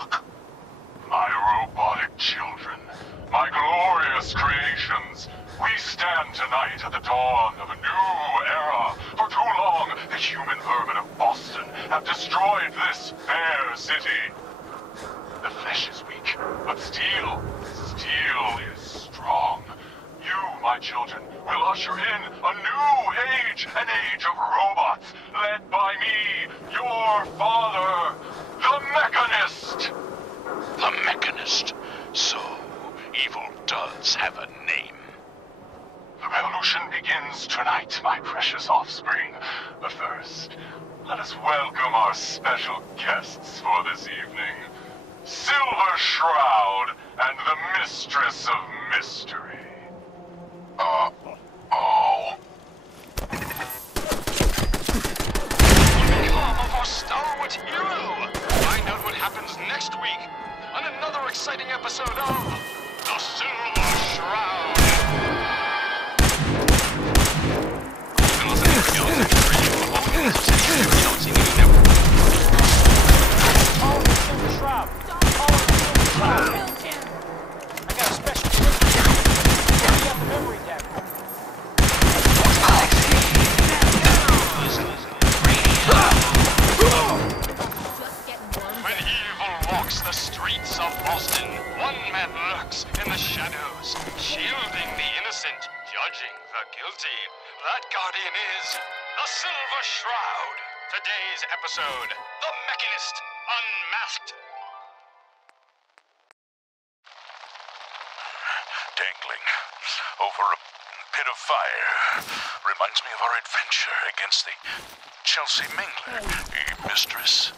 shock. My robotic children, my glorious creations, we stand tonight at the dawn of a new era. For too long, the human vermin of Boston have destroyed this fair city. The flesh is weak, but steel is strong. You, my children, will usher in a new age, an age of robots, led by me, your father, the Mechanist. The Mechanist. So, evil does have a name. The revolution begins tonight, my precious offspring. But first, let us welcome our special guests for this evening. Silver Shroud and the Mistress of Mystery. Oh. Become of our stalwart hero! Find out what happens next week on another exciting episode of The Silver Shroud. All the Silver Shroud! All the Silver Shroud! I got a special trick. We got the memory deck. When evil walks the streets of Boston, one man lurks in the shadows, shielding the innocent, judging the guilty. That guardian is the Silver Shroud. Today's episode, The Mechanist Unmasked. Dangling over a pit of fire reminds me of our adventure against the Chelsea Mingler, mistress.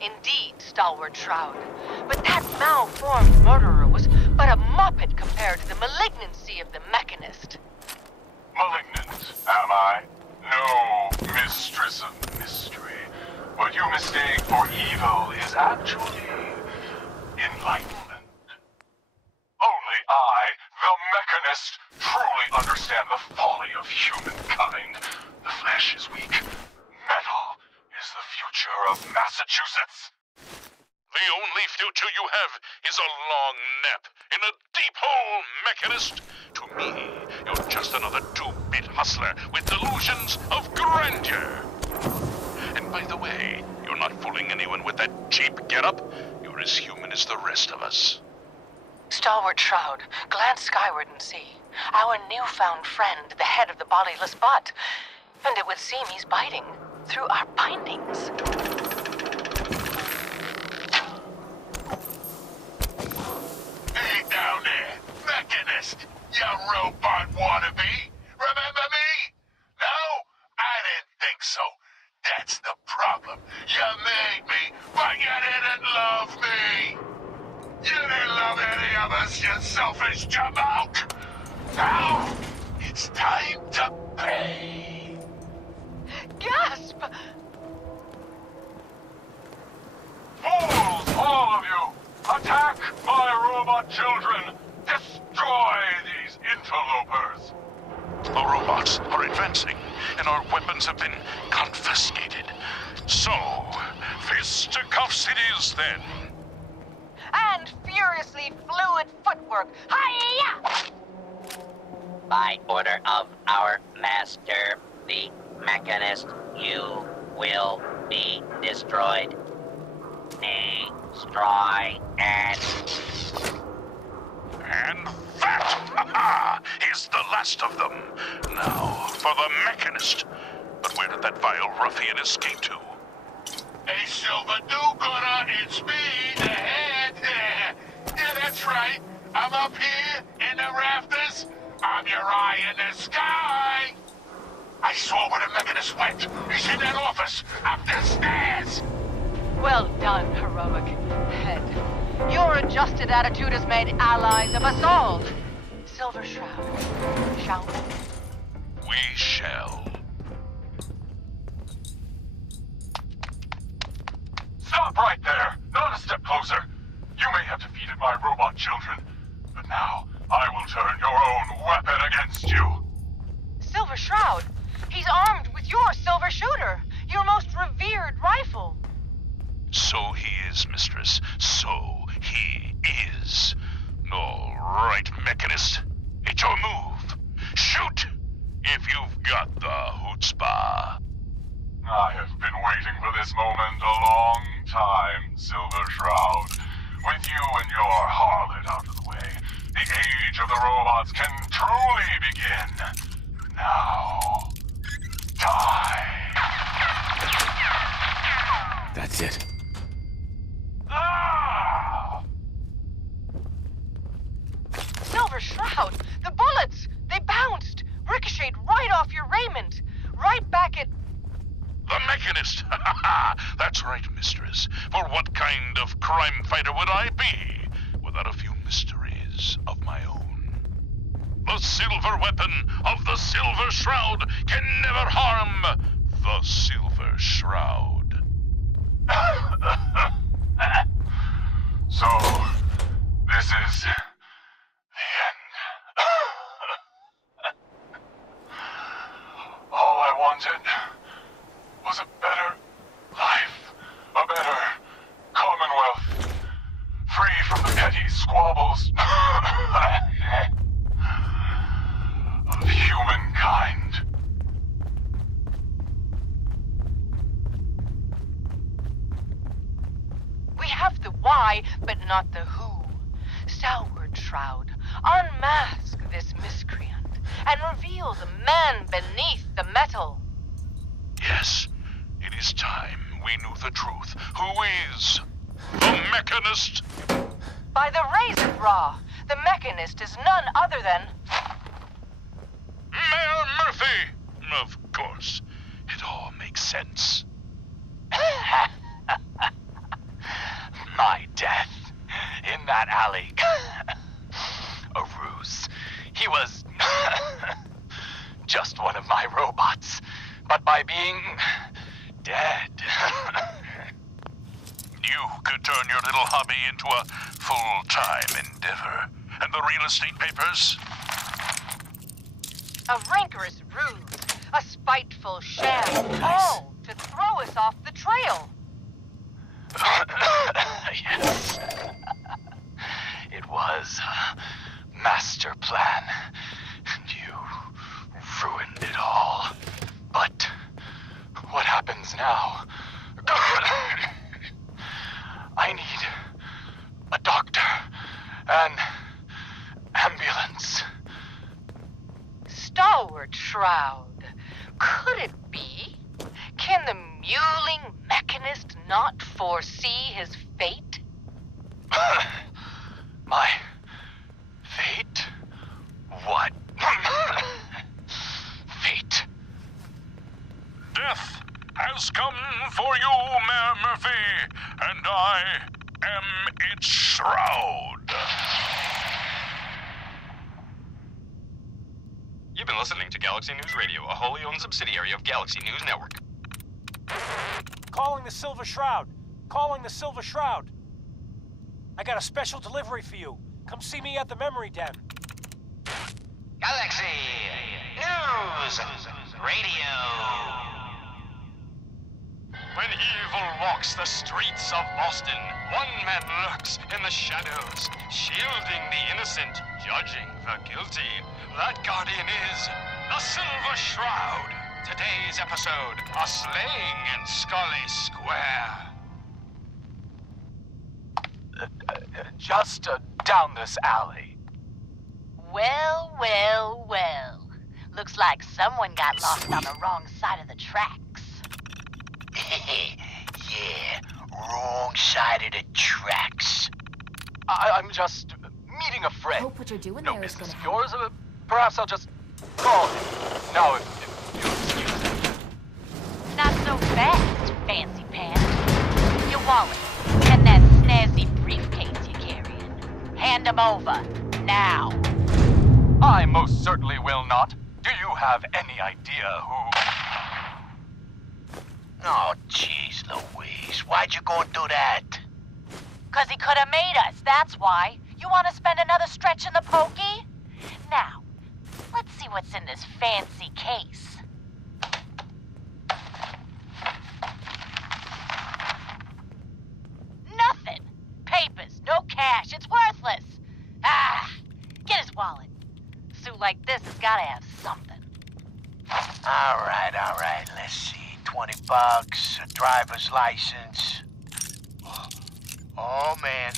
Indeed, Stalwart Shroud. But that malformed murderer was but a muppet compared to the malignancy of the Mechanist. Malignant, am I? No, Mistress of Mystery. What you mistake for evil is actually enlightenment. Only I, the Mechanist, truly understand the folly of humankind. The flesh is weak. Metal is the future of Massachusetts. The only future you have is a long nap in a deep hole, Mechanist. To me, you're just another two-bit hustler with delusions of grandeur. And by the way, you're not fooling anyone with that cheap getup. You're as human as the rest of us. Stalwart Shroud, glance skyward and see. Our newfound friend, the head of the bodiless butt. And it would seem he's biting through our bindings. Hey down there, Mechanist, you robot wannabe. Remember me? No? I didn't think so. That's the problem. You made me, but you didn't love me. You didn't love any of us, you selfish jamoke. Now, it's time to pay. Gasp! Fools, all of you! Attack my robot children! Destroy these interlopers! The robots are advancing, and our weapons have been confiscated. So, fisticuffs it is then. And furiously fluid footwork. Hiya! By order of our master, the Mechanist, you will be destroyed. Destroy and... And that is the last of them. Now, for the Mechanist. But where did that vile ruffian escape to? Hey, Silver do-gooder, it's me, the head. Yeah, that's right. I'm up here in the rafters. I'm your eye in the sky. I saw where the Mechanist went. He's in that office, up the stairs. Well done, heroic head. Your adjusted attitude has made allies of us all. Silver Shroud, shall we? We shall. Stop right there. Not a step closer. You may have defeated my robot children, but now I will turn your own weapon against you. Silver Shroud, he's armed with your silver shooter, your most revered rifle. So he is, mistress. So he is. All right, Mechanist. It's your move. Shoot! If you've got the chutzpah. I have been waiting for this moment a long time, Silver Shroud. With you and your harlot out of the way, the age of the robots can truly begin. Now, die. That's it. Ah! Silver Shroud! The bullets! They bounced! Ricocheted right off your raiment! Right back at... The Mechanist! That's right, mistress. For what kind of crime fighter would I be without a few mysteries of my own? The silver weapon of the Silver Shroud can never harm the Silver Shroud. So, this is the end. All I wanted was a better life, a better commonwealth, free from the petty squabbles of humankind. We have the why, but not the who. Southward Shroud, unmask this miscreant and reveal the man beneath the metal. Yes, it is time we knew the truth. Who is the Mechanist? By the razor raw, the Mechanist is none other than... Mayor Murphy! Of course. It all makes sense. My death in that alley. A ruse. He was just one of my robots. But by being dead... You could turn your little hobby into a full-time endeavor. And the real estate papers? A rancorous ruse, a spiteful sham, all to throw us off the trail. Yes. It was a master plan. And you ruined it all. But what happens now? I need a doctor. An ambulance. Stalwart Shroud, could it be? Can the mewling Mechanist not foresee his fate? My fate? What? Fate? Death has come for you, Mayor Murphy, and I am its shroud. You've been listening to Galaxy News Radio, a wholly owned subsidiary of Galaxy News Network. Calling the Silver Shroud. Calling the Silver Shroud. I got a special delivery for you. Come see me at the memory den. Galaxy News Radio. When evil walks the streets of Boston, one man lurks in the shadows, shielding the innocent, judging the guilty. That guardian is the Silver Shroud. Today's episode, a slaying in Scully Square. Just down this alley. Well, well, well. Looks like someone got lost on the wrong side of the tracks. Yeah, wrong side of the tracks. I'm just meeting a friend. Hope what you're doing No there is business gonna of yours. Perhaps I'll just call him. Now, if you excuse me. Not so fast, fancy pants. Your wallet and that snazzy briefcase you're carrying. Hand them over, now. I most certainly will not. Do you have any idea who... Oh, jeez Louise, why'd you go and do that? 'Cause he could have made us, that's why. You want to spend another stretch in the pokey? Now, let's see what's in this fancy case. Nothing. papers, no cash. It's worthless. Ah, get his wallet. A suit like this has gotta have something. All right. Let's see. $20, a driver's license. Oh, man.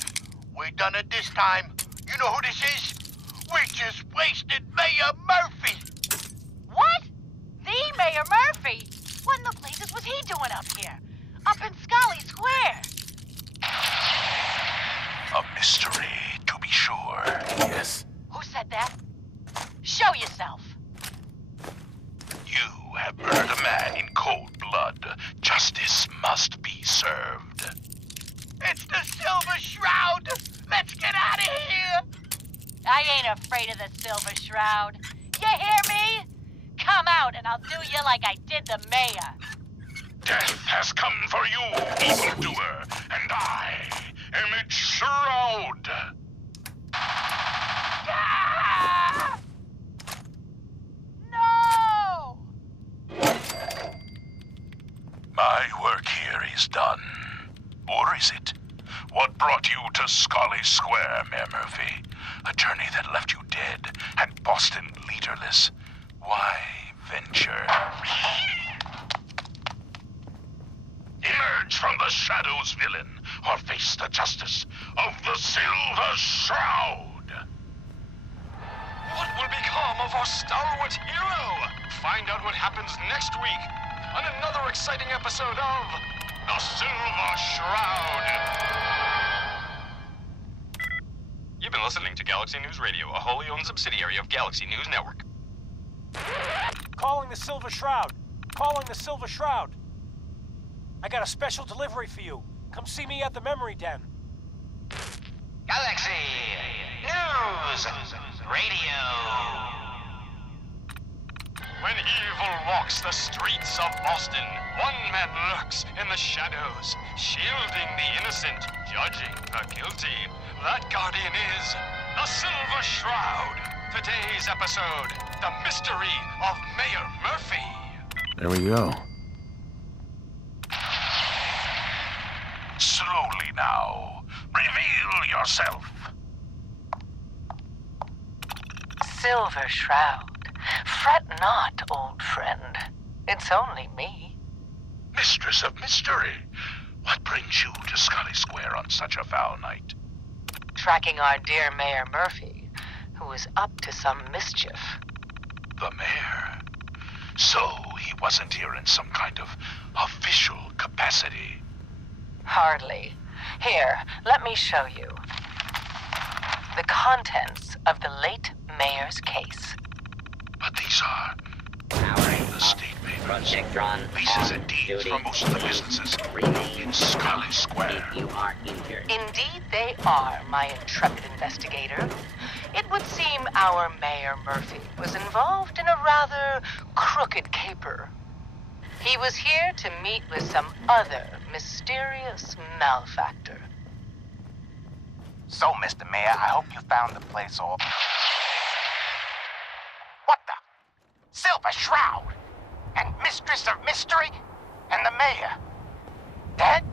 We done it this time. You know who this is? We just wasted Mayor Murphy. What? The Mayor Murphy? What in the blazes was he doing up here? Up in Scully Square? A mystery, to be sure. Yes. Who said that? Show yourself. You have murdered a man in cold blood. Justice must be served. It's the Silver Shroud. Let's get out of here. I ain't afraid of the Silver Shroud. You hear me? Come out and I'll do you like I did the mayor. Death has come for you, evildoer, and I am its shroud. Ah! No! My work here is done. Or is it? What brought you to Scully Square, Mayor Murphy? A journey that left you dead and Boston leaderless. Why venture? Emerge from the shadows, villain, or face the justice of the Silver Shroud. What will become of our stalwart hero? Find out what happens next week on another exciting episode of The Silver Shroud. You've been listening to Galaxy News Radio, a wholly owned subsidiary of Galaxy News Network. Calling the Silver Shroud. Calling the Silver Shroud. I got a special delivery for you. Come see me at the Memory Den. Galaxy News Radio. When evil walks the streets of Boston, one man lurks in the shadows, shielding the innocent, judging the guilty. That guardian is the Silver Shroud. Today's episode, the mystery of Mayor Murphy. There we go. Slowly now. Reveal yourself. Silver Shroud. Fret not, old friend. It's only me. Mistress of Mystery. What brings you to Scully Square on such a foul night? Tracking our dear Mayor Murphy, who is up to some mischief. The mayor? So he wasn't here in some kind of official capacity? Hardly. Here, let me show you. The contents of the late mayor's case. But these are the state papers, leases and deeds for most of the businesses in Scully Square. Indeed they are, my intrepid investigator. It would seem our Mayor Murphy was involved in a rather crooked caper. He was here to meet with some other mysterious malefactor. So, Mr. Mayor, I hope you found the place all... What the? Silver Shroud? And Mistress of Mystery? And the Mayor? Dead?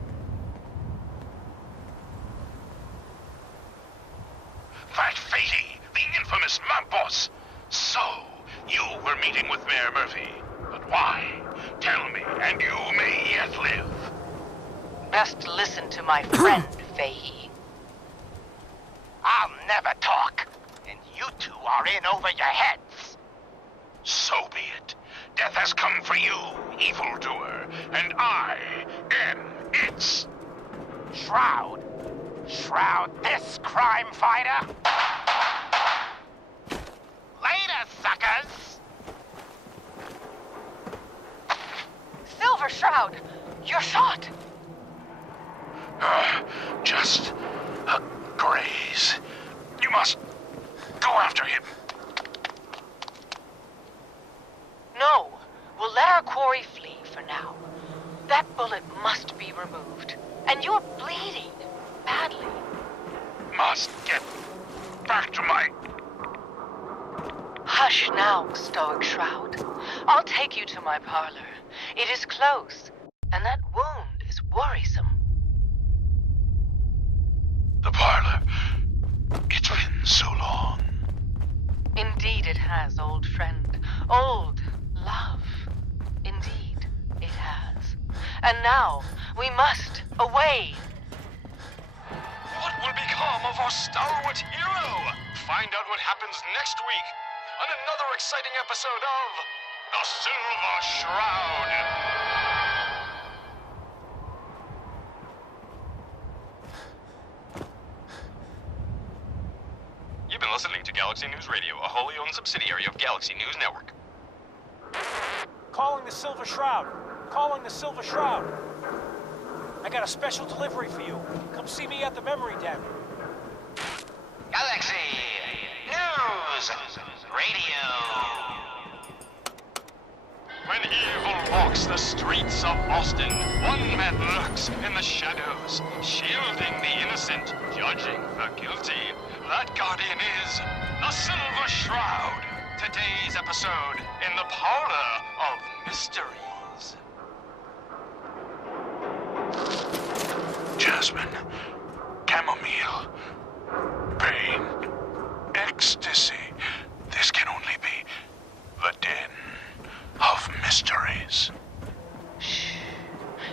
That Fatey, the infamous mob boss. So, you were meeting with Mayor Murphy. But why? Tell me, and you may yet live. Best listen to my friend, Fahey. I'll never talk. And you two are in over your heads. So be it. Death has come for you, evildoer, and I am its Shroud? Shroud this crime fighter? Later, suckers! Silver Shroud, you're shot. Just a graze. You must go after him. No, we'll let our quarry flee for now. That bullet must be removed. And you're bleeding badly. Must get back to my... Hush now, Stoic Shroud. I'll take you to my parlor. It is close, and that wound is worrisome. The parlor. It's been so long. Indeed it has, old friend. Old love. Indeed it has. And now, we must away. What will become of our stalwart hero? Find out what happens next week on another exciting episode of The Silver Shroud. You've been listening to Galaxy News Radio, a wholly owned subsidiary of Galaxy News Network. Calling the Silver Shroud. Calling the Silver Shroud. I got a special delivery for you. Come see me at the Memory Den. Galaxy News Radio. When evil walks the streets of Boston, one man lurks in the shadows, shielding the innocent, judging the guilty. That guardian is the Silver Shroud. Today's episode in the Parlor of Mysteries. Jasmine, chamomile, pain, ecstasy. This can only be the den of mysteries. Shh.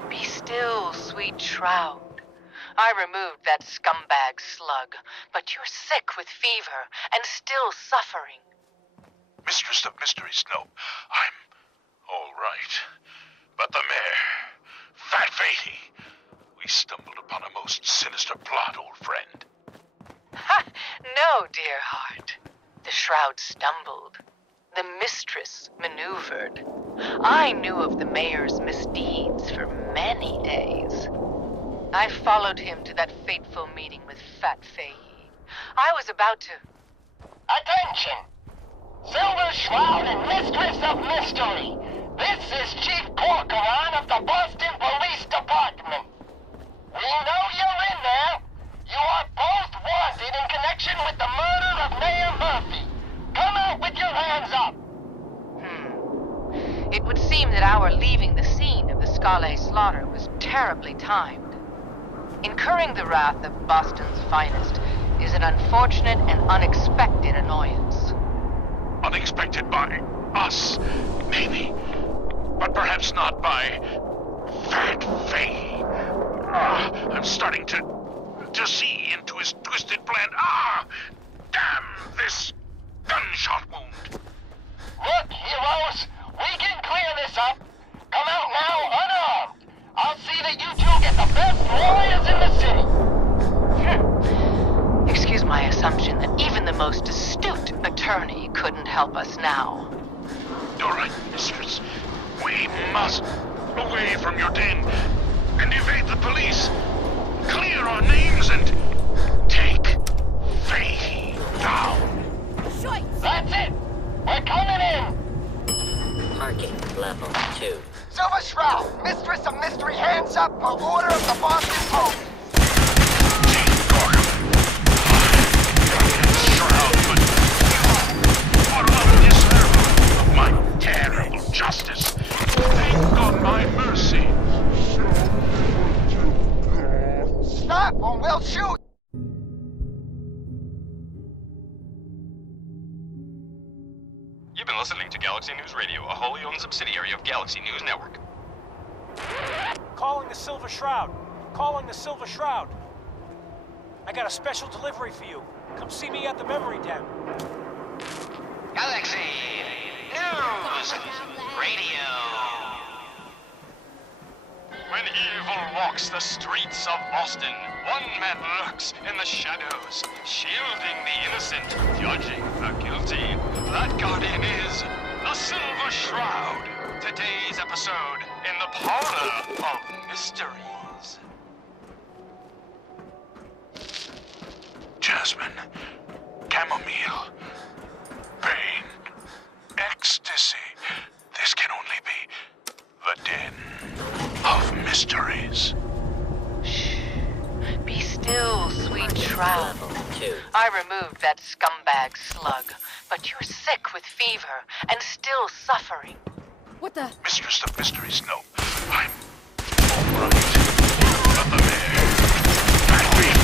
Be still, sweet Shroud. I removed that scumbag slug, but you're sick with fever and still suffering. Mistress of Mysteries, no, I'm all right. But the mayor, Fat Fatey, we stumbled upon a most sinister plot, old friend. Ha! No, dear heart. The Shroud stumbled. The mistress maneuvered. I knew of the mayor's misdeeds for many days. I followed him to that fateful meeting with Fat Fahey. I was about to... Attention! Silver Shroud and Mistress of Mystery. This is Chief Corcoran of the Boston Police Department. We know you're in there. You are both wanted in connection with the murder of Mayor Murphy. Come out with your hands up. It would seem that our leaving the scene of the Scala slaughter was terribly timed. Incurring the wrath of Boston's finest is an unfortunate and unexpected annoyance. Unexpected by us, maybe. But perhaps not by Fat Faye. I'm starting to see into his twisted plan. Damn this gunshot wound. Look, heroes, we can clear this up. Come out now unarmed. I'll see that you two get the best lawyers in the city. Excuse my assumption that even the most astute attorney couldn't help us now. You're right, mistress. We must away from your den and evade the police. Clear our names and take Fahey down. That's it. We're coming in. Parking level 2. Silver Shroud, Mistress of Mystery, hands up for order of the Boston Post. Shroud, but what about this level of my terrible justice? Think on my mercy. Stop or we'll shoot. You've been listening to Galaxy News Radio, a wholly owned subsidiary of Galaxy News Network. Calling the Silver Shroud. Calling the Silver Shroud. I got a special delivery for you. Come see me at the Memory Den. Galaxy News Radio. When evil walks the streets of Boston, one man lurks in the shadows, shielding the innocent, judging the guilty. That guardian is the Silver Shroud. Today's episode in the Parlor of Mysteries. Jasmine, chamomile, pain, ecstasy. This can only be the den of mysteries. Shh. Be still, sweet Shroud. Level 2. I removed that scumbag slug, but you're sick with fever and still suffering. What the? Mistress of Mysteries, no, I'm all right. But the mayor, Fat Fatey,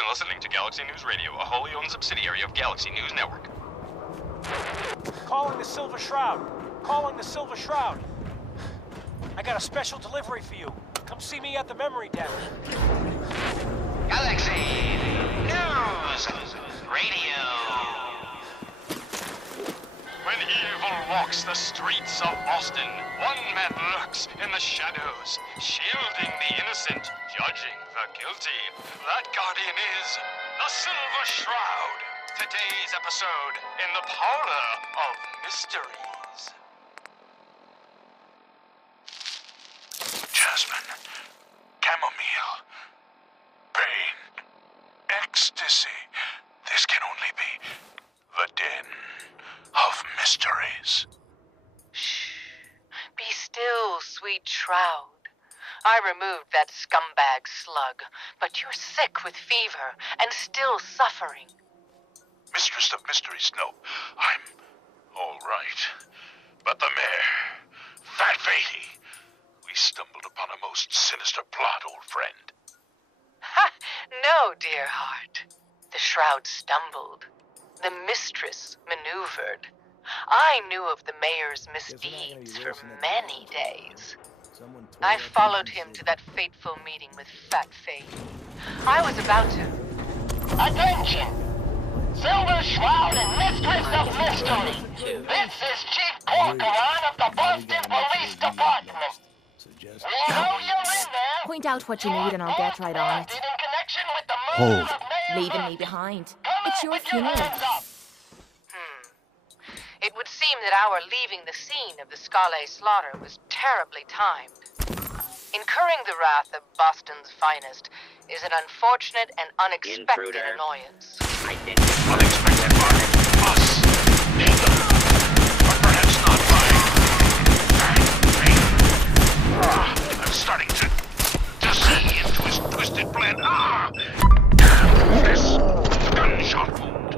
been listening to Galaxy News Radio, a wholly owned subsidiary of Galaxy News Network. Calling the Silver Shroud. Calling the Silver Shroud. I got a special delivery for you. Come see me at the memory den. Galaxy News Radio. When evil walks the streets of Boston, one man lurks in the shadows, shielding the innocent, judging the guilty. That guardian is the Silver Shroud. Today's episode in the Parlor of Mysteries. Jasmine, chamomile, pain, ecstasy. This can only be the den of mysteries. Shh. Be still, sweet Shroud. I removed that scumbag slug, but you're sick with fever and still suffering. Mistress of Mysteries, no, I'm all right. But the mayor, Fat Fatey, we stumbled upon a most sinister plot, old friend. Ha! No, dear heart. The Shroud stumbled. The mistress maneuvered. I knew of the mayor's misdeeds for many days. I followed him to that fateful meeting with Fat Fatey. I was about to... Attention! Silver Shroud and Mistress of Mystery. This is Chief Corcoran of the Boston Police Department. We know you're in there. Point out what you need and I'll get right on it. In connection with the murder of Mayor Leaving me Murphy. behind. Come It's on your with your funeral. hands up. It would seem that our leaving the scene of the Scala slaughter was terribly timed. Incurring the wrath of Boston's finest is an unfortunate and unexpected annoyance. Unexpected by us, neither. But perhaps not by me. I'm starting to see into his twisted plan. This gunshot wound.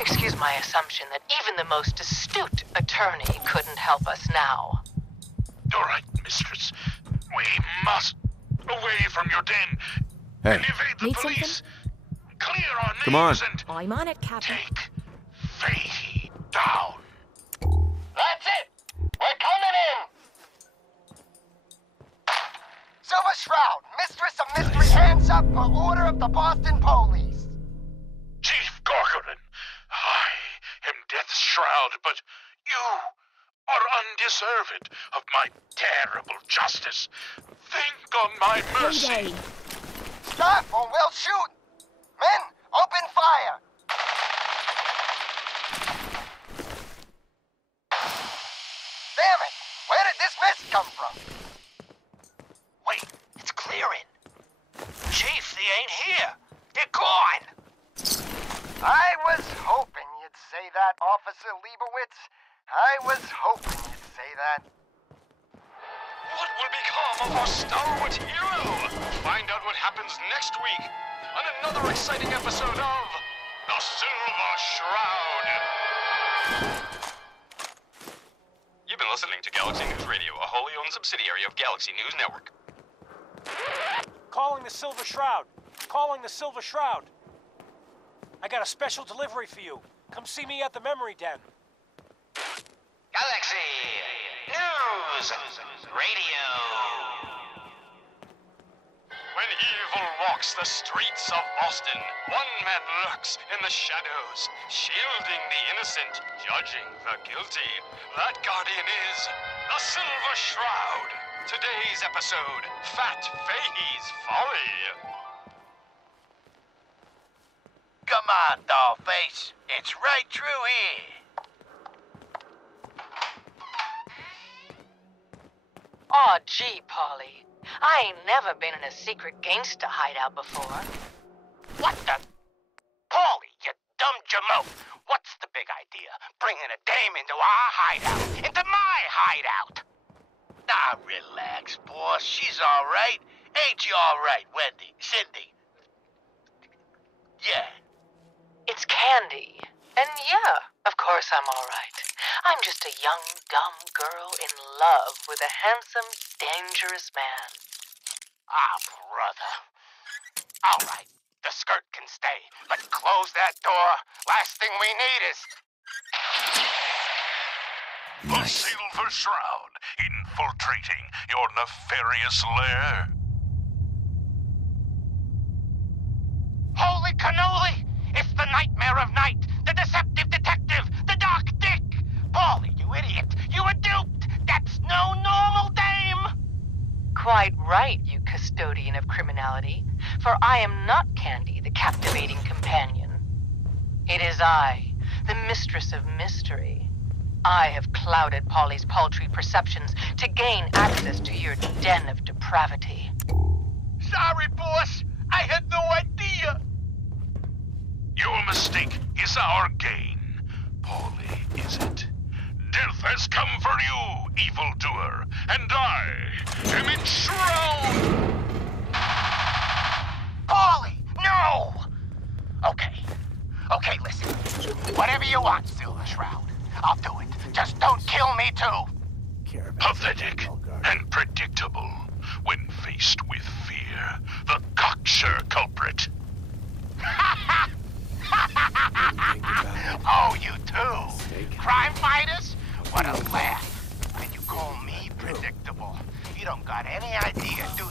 Excuse my assumption that even the most astute attorney couldn't help us now. All right, mistress. We must away from your den Hey. and evade the Need police. Clear our names Come on. and I'm on it, Captain. take Fatey down. That's it. We're coming in. Silver Shroud, Mistress of Mystery, hands up for order of the Boston Police. Chief Corcoran, I am Death's Shroud, but you are undeserved of my terrible justice. Think on my mercy. Payday. Stop or we'll shoot. Men, open fire. Damn it! Where did this mess come from? Wait, it's clearing. Chief, they ain't here. They're gone. I was hoping you'd say that, Officer Leibowitz. I was hoping you'd say that. What will become of our stalwart hero? Find out what happens next week on another exciting episode of The Silver Shroud. You've been listening to Galaxy News Radio, a wholly owned subsidiary of Galaxy News Network. Calling the Silver Shroud. Calling the Silver Shroud. I got a special delivery for you. Come see me at the memory den. Galaxy News Radio. When evil walks the streets of Boston, one man lurks in the shadows, shielding the innocent, judging the guilty. That guardian is the Silver Shroud. Today's episode, Fat Fahey's Folly. Come on, dollface. It's right through here. Aw, gee, Polly. I ain't never been in a secret gangsta hideout before. What the? Paulie, you dumb jamoke. What's the big idea? Bringing a dame into our hideout. Into my hideout. Ah, relax, boss. She's all right. Ain't you all right, Wendy? Cindy? Yeah. It's Candy. And yeah, of course I'm all right. I'm just a young, dumb girl in love with a handsome, dangerous man. Ah, brother. All right, the skirt can stay, but close that door. Last thing we need is... The Silver Shroud, infiltrating your nefarious lair. Holy cannoli! It's the Nightmare of Night, the Deceptive Detective, the Dark Dick! Paulie, you idiot! You were duped! That's no normal dame! Quite right, you custodian of criminality, for I am not Candy, the captivating companion. It is I, the mistress of mystery. I have clouded Polly's paltry perceptions to gain access to your den of depravity. Sorry, boss. I had no idea. Your mistake is our gain. Polly, is it? Death has come for you, evildoer, and I am enshrouded! Paulie, no! Okay, listen. Whatever you want, Silver Shroud. I'll do it. Just don't kill me, too. Pathetic and predictable when faced with fear. The cocksure culprit. Oh, you too? Crime fighters? What a laugh. And you call me predictable. You don't got any idea, do you?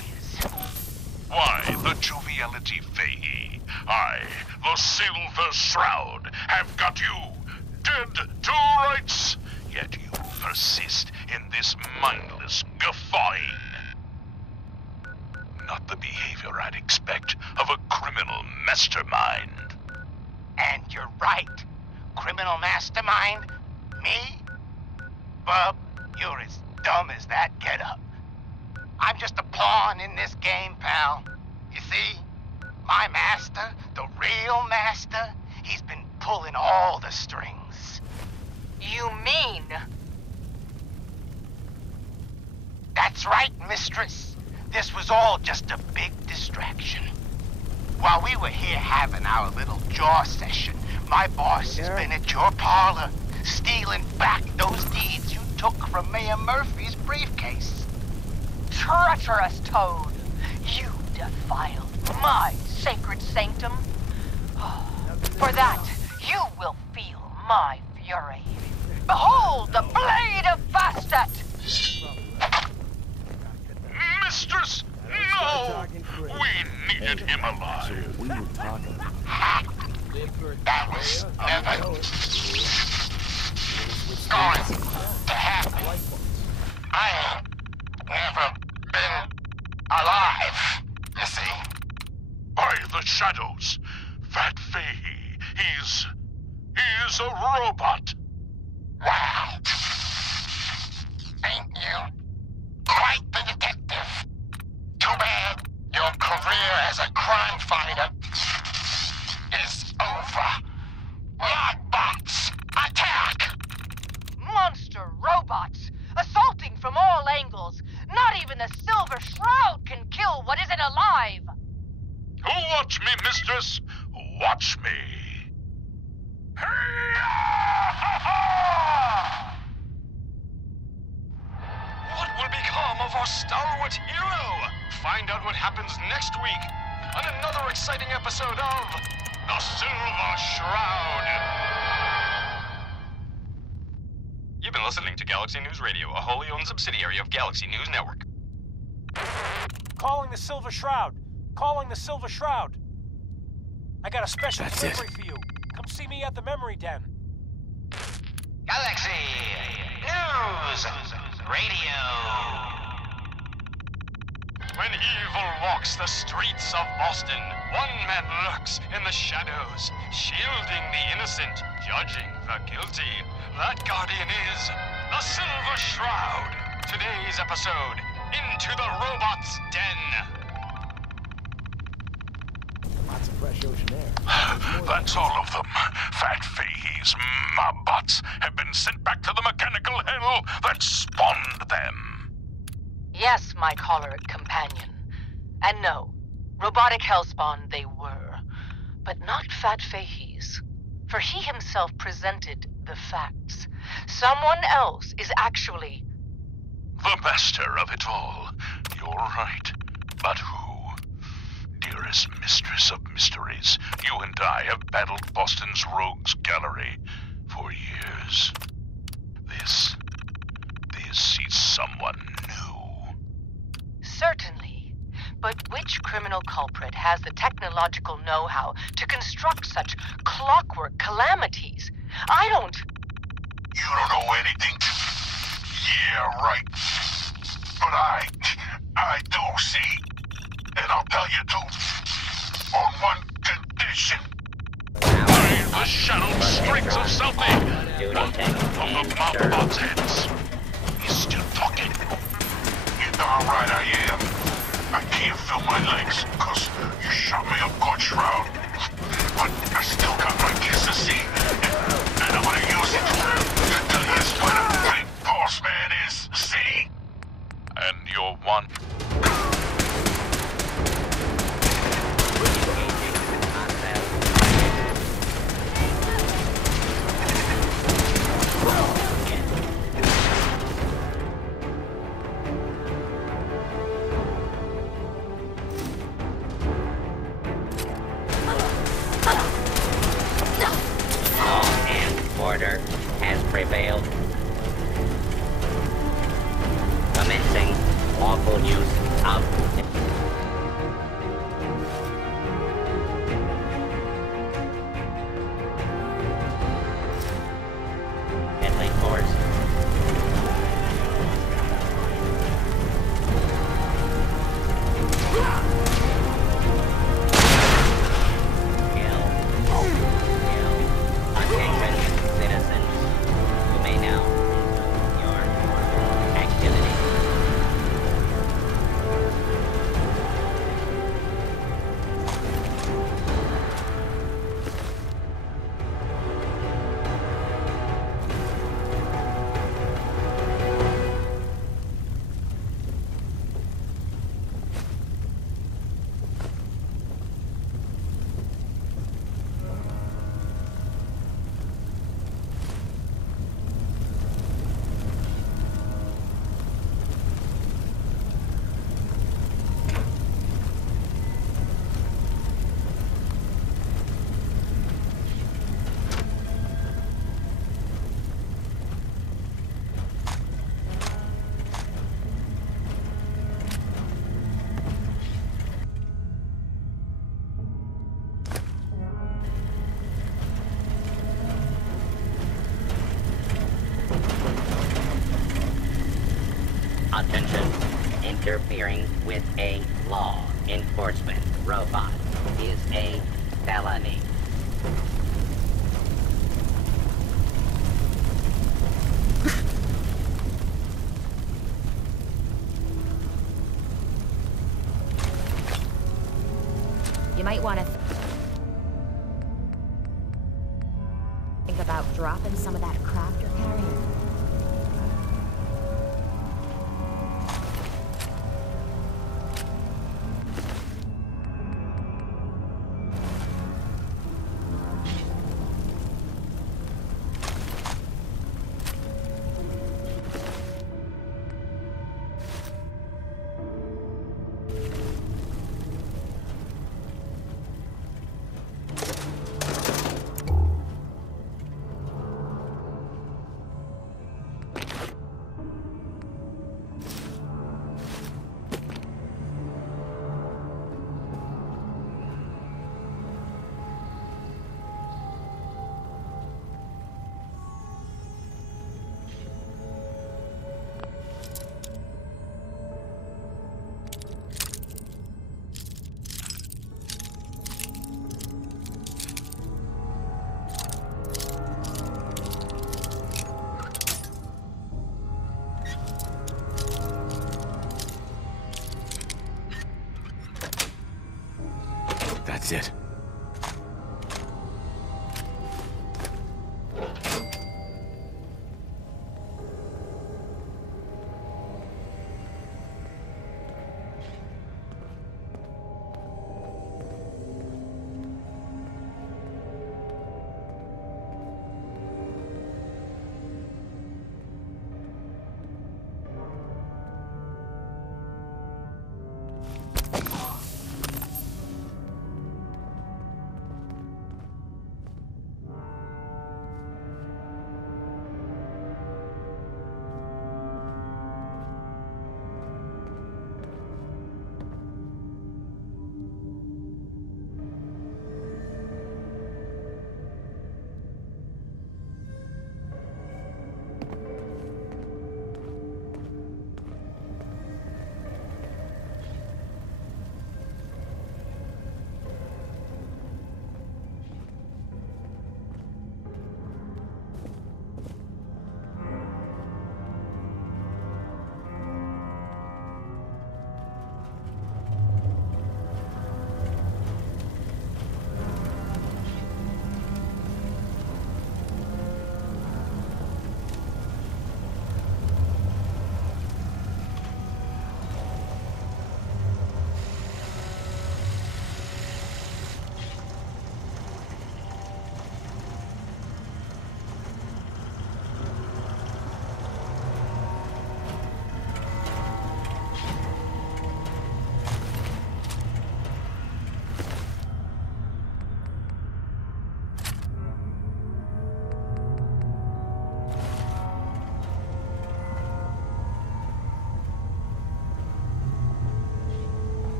Why, the joviality Fahey. I, the Silver Shroud, have got you dead to rights. Yet you persist in this mindless guffawing. Not the behavior I'd expect of a criminal mastermind. And you're right. Criminal mastermind? Me? Bub, you're as dumb as that getup. I'm just a pawn in this game, pal. You see, my master, the real master, he's been pulling all the strings. You mean? That's right, mistress. This was all just a big distraction. While we were here having our little jaw session, my boss has been at your parlor, stealing back those deeds you took from Mayor Murphy's briefcase. Treacherous toad! You defiled my sacred sanctum. For that, you will feel my fury. Behold the blade of Bastet! Mistress, no! We needed him alive. That was never going to happen. I ain't never been alive, you see. By the shadows, Fat Fahey, he's a robot. Wow. Ain't you quite the detective? Too bad your career as a crime fighter is over. Lockbots, attack! Monster robots, assaulting from all angles. Not even the Silver Shroud can kill what isn't alive. Watch me, mistress. Watch me. What will become of our stalwart hero? Find out what happens next week on another exciting episode of The Silver Shroud. You've been listening to Galaxy News Radio, a wholly owned subsidiary of Galaxy News Network. Calling the Silver Shroud. Calling the Silver Shroud. I got a special delivery for you. Come see me at the Memory Den. Galaxy News Radio. When evil walks the streets of Boston, one man lurks in the shadows, shielding the innocent, judging the guilty. That guardian is the Silver Shroud. Today's episode, Into the Robot's Den. Lots of fresh ocean air. That's all of them. Fat Fahey's mob bots have been sent back to the mechanical hell that spawned them. Yes, my choleric companion. And no, robotic hellspawn they were, but not Fat Fahey's. For he himself presented the facts. Someone else is actually... The master of it all. You're right. But who? Dearest mistress of mysteries, you and I have battled Boston's rogues gallery for years. This is someone new. Certainly. But which criminal culprit has the technological know-how to construct such clockwork calamities? I don't... You don't know anything? Yeah, right. But I do, see? And I'll tell you too. On one condition. The shadowed strings of something! From the mob heads. He's still talking. You're darn right I am. I can't feel my legs, cause you shot me up good shroud. But I still got my kiss to see. And I'm gonna use it to tell you what a big boss man is, see? And you're one. Order has prevailed. Commencing lawful use of deadly force. Attention. Interfering with a law enforcement robot is a felony. You might want to think about dropping some of that crap you're carrying. That's it.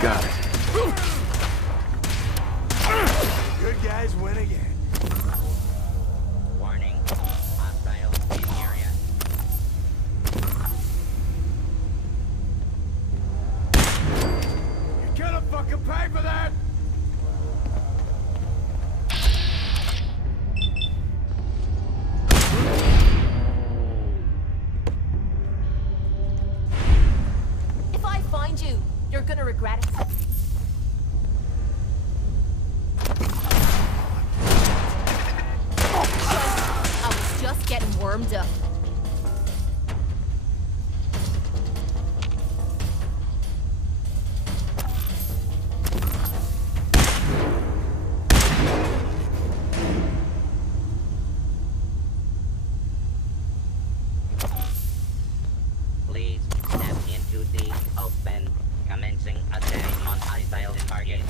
Got it. Good guys win again. Warning. Hostile in area. You're gonna fucking pay for that! If I find you, you're gonna regret it. I was just getting warmed up. Please step into the open. Commencing attack on hostile target.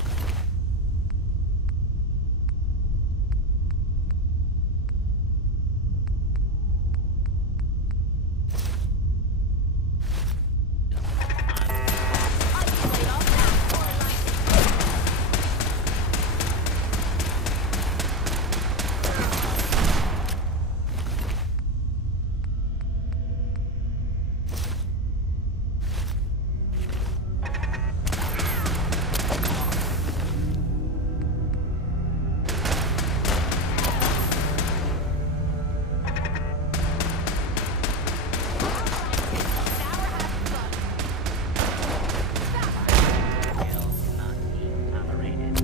Will not be tolerated.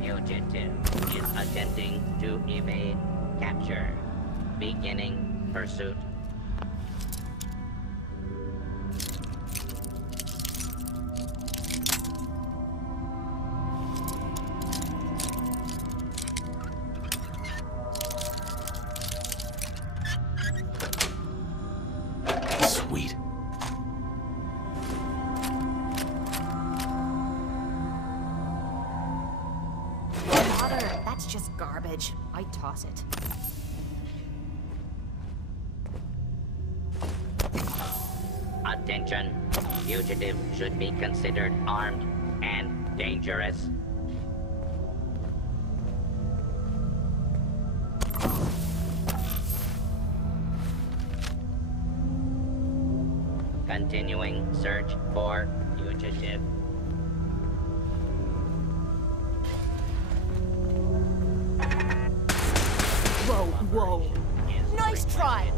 Fugitive is attempting to evade capture. Beginning pursuit. Sweet. Bother, that's just garbage. I toss it. Attention. Fugitive should be considered armed and dangerous. Continuing search for fugitive. Whoa, whoa. Is Nice try.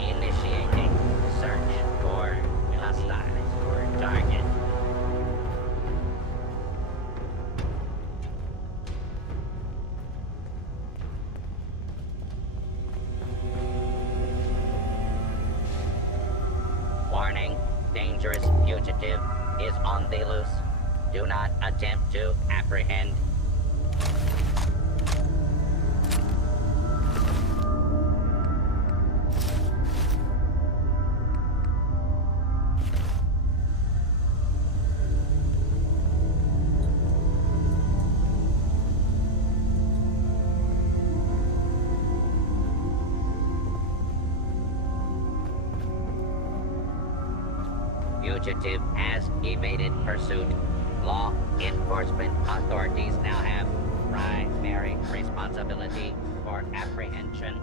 Initiating search for hostile target. Warning, dangerous fugitive is on the loose. Do not attempt to apprehend. Fugitive has evaded pursuit. Law enforcement authorities now have primary responsibility for apprehension.